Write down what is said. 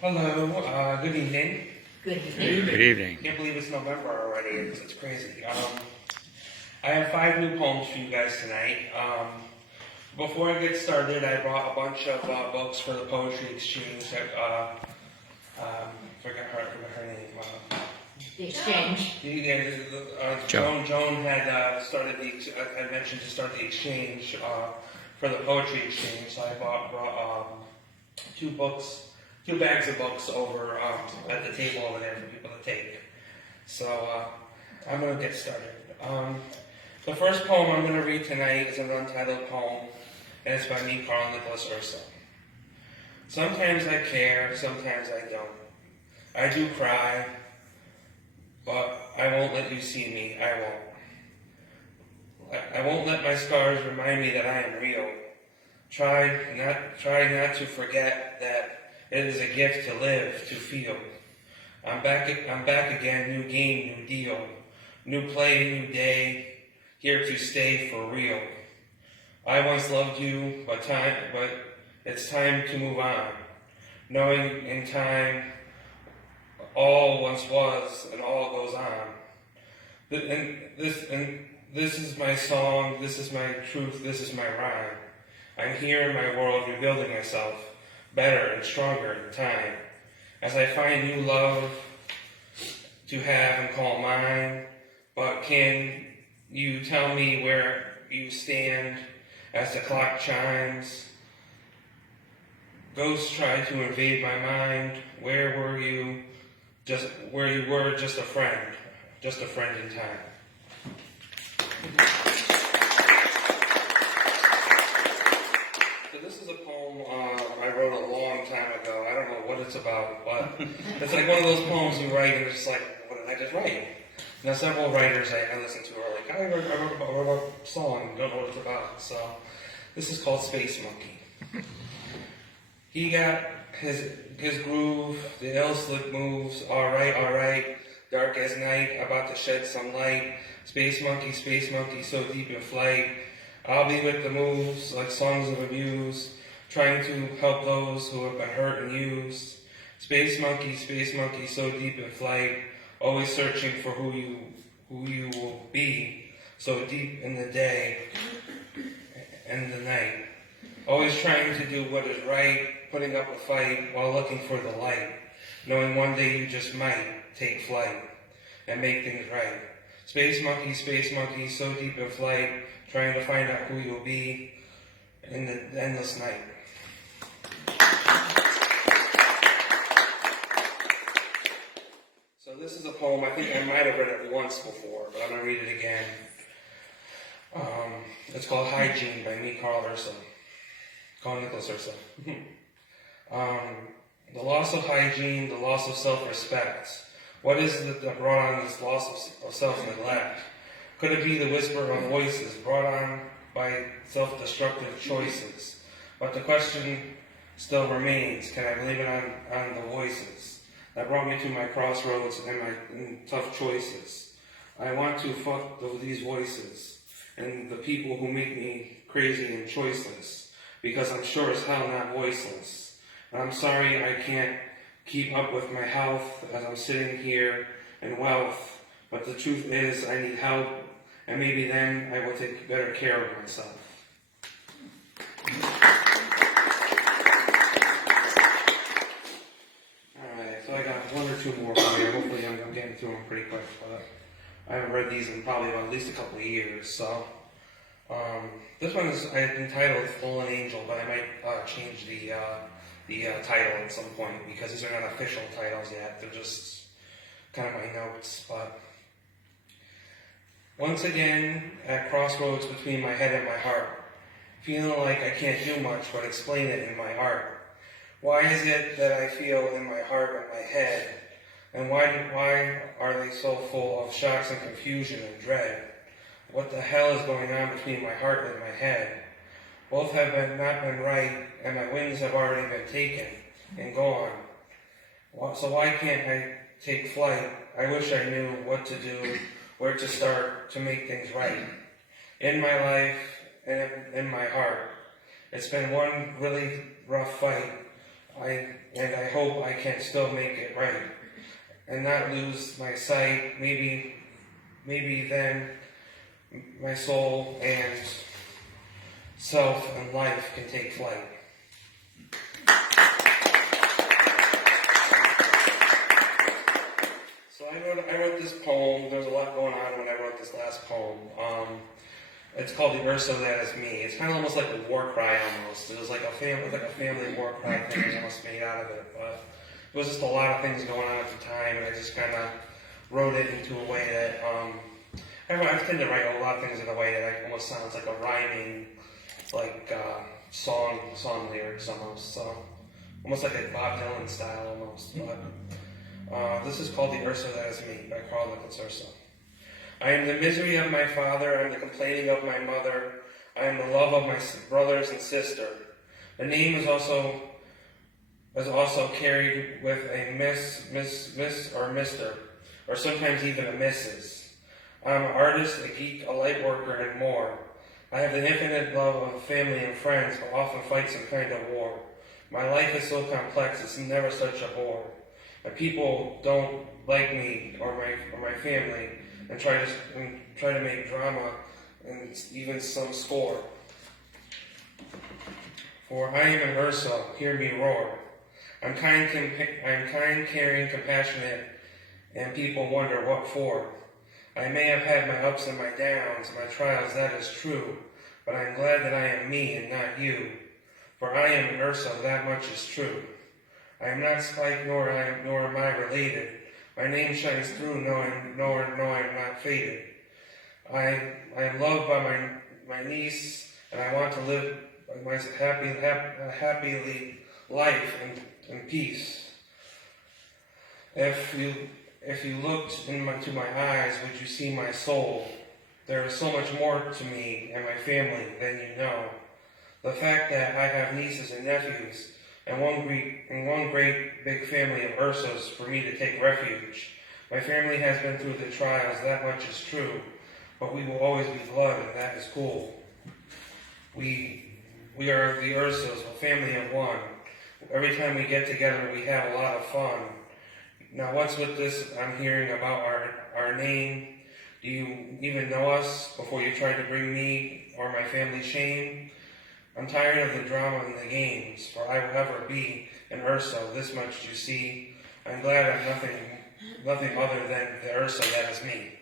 Hello, good evening. Good evening. Good evening. Can't believe it's November already. It's crazy. I have 5 new poems for you guys tonight. Before I get started, I brought a bunch of books for the poetry exchange. Forgot her name. The exchange. Joan had started I mentioned to start the exchange for the poetry exchange. So I brought 2 bags of books over at the table over there for people to take. So I'm going to get started. The first poem I'm going to read tonight is an untitled poem, and it's by me, Karl Nicholas Urso. Sometimes I care, sometimes I don't. I do cry, but I won't let you see me. I won't. I won't let my scars remind me that I am real. Try not to forget that it is a gift to live, to feel. I'm back again, new game, new deal. New play, new day, here to stay for real. I once loved you, but it's time to move on. Knowing in time, all once was, and all goes on. And this is my song, this is my truth, this is my rhyme. I'm here in my world, rebuilding myself, better and stronger in time. As I find new love to have and call mine, but can you tell me where you stand as the clock chimes? Ghosts try to invade my mind. Where were you? Where you were just a friend in time. So this is a poem I wrote a long time ago. I don't know what it's about, but it's like one of those poems you write and it's just like, what did I just write? Now several writers I listened to are like, I wrote a song, don't know what it's about. So this is called Space Monkey. He got his groove, the ill slick moves, alright, dark as night, about to shed some light. Space monkey, so deep in flight. I'll be with the moves, like songs of abuse, trying to help those who have been hurt and used. Space monkey, so deep in flight, always searching for who you will be, so deep in the day and the night. Always trying to do what is right, putting up a fight while looking for the light, knowing one day you just might take flight and make things right. Space monkey, so deep in flight, trying to find out who you'll be in the endless night. So this is a poem, I think I might have read it once before, but I'm going to read it again. It's called Hygiene by me, Karl Nicholas Urso. The loss of hygiene, the loss of self-respect. What is it that brought on this loss of self-neglect? Could it be the whisper of voices brought on by self-destructive choices? But the question still remains, can I blame it on the voices that brought me to my crossroads and my tough choices? I want to fuck these voices and the people who make me crazy and choiceless, because I'm sure as hell not voiceless. And I'm sorry I can't keep up with my health as I'm sitting here in wealth, but the truth is I need help, and maybe then I will take better care of myself. Alright, so I got 1 or 2 more for you. Hopefully I'm getting through them pretty quick, but I haven't read these in probably about at least a couple of years, so this one is entitled Fallen Angel, but I might change the title at some point because these are not official titles yet. They're just kind of my notes. But once again, at crossroads between my head and my heart, feeling like I can't do much but explain it in my art. Why is it that I feel in my heart and my head? And why are they so full of shocks and confusion and dread? What the hell is going on between my heart and my head? Both have not been right, and my wings have already been taken and gone. So why can't I take flight? I wish I knew what to do, where to start to make things right. In my life and in my heart, it's been one really rough fight. I hope I can still make it right and not lose my sight. Maybe then my soul and self and life can take flight. So I wrote this poem. There's a lot going on when I wrote this last poem. It's called the Urso Thats Me. It's kind of almost like a war cry almost. It was like a family war cry thing was almost made out of it. But it was just a lot of things going on at the time, and I just kind of wrote it into a way that I tend to write a lot of things in a way that almost sounds like a rhyming, like song lyrics almost. So almost like a Bob Dylan style almost. But this is called The Urso Thats Me by Karl Nicholas Urso. I am the misery of my father, I am the complaining of my mother, I am the love of my brothers and sister. The name is also carried with a miss, or mister, or sometimes even a missus. I am an artist, a geek, a light worker, and more. I have the infinite love of family and friends, but often fight some kind of war. My life is so complex, it's never such a bore. My people don't like me or my family, and try to make drama and even some score. For I am an Urso, hear me roar. I'm kind, caring, compassionate, and people wonder what for. I may have had my ups and my downs, my trials, that is true, but I'm glad that I am me and not you. For I am an Urso, that much is true. I am not Spike, nor am I related. My name shines through, nor I'm not faded. I am loved by my niece, and I want to live my happily life in peace. If you looked into my eyes, would you see my soul? There is so much more to me and my family than you know. The fact that I have nieces and nephews, and one great big family of Ursos for me to take refuge. My family has been through the trials, that much is true, but we will always be blood, and that is cool. We are the Ursos, a family of one. Every time we get together, we have a lot of fun. Now, what's with this I'm hearing about our name? Do you even know us before you try to bring me or my family shame? I'm tired of the drama and the games, for I will ever be an Urso, this much you see. I'm glad I'm nothing other than the Urso that is me.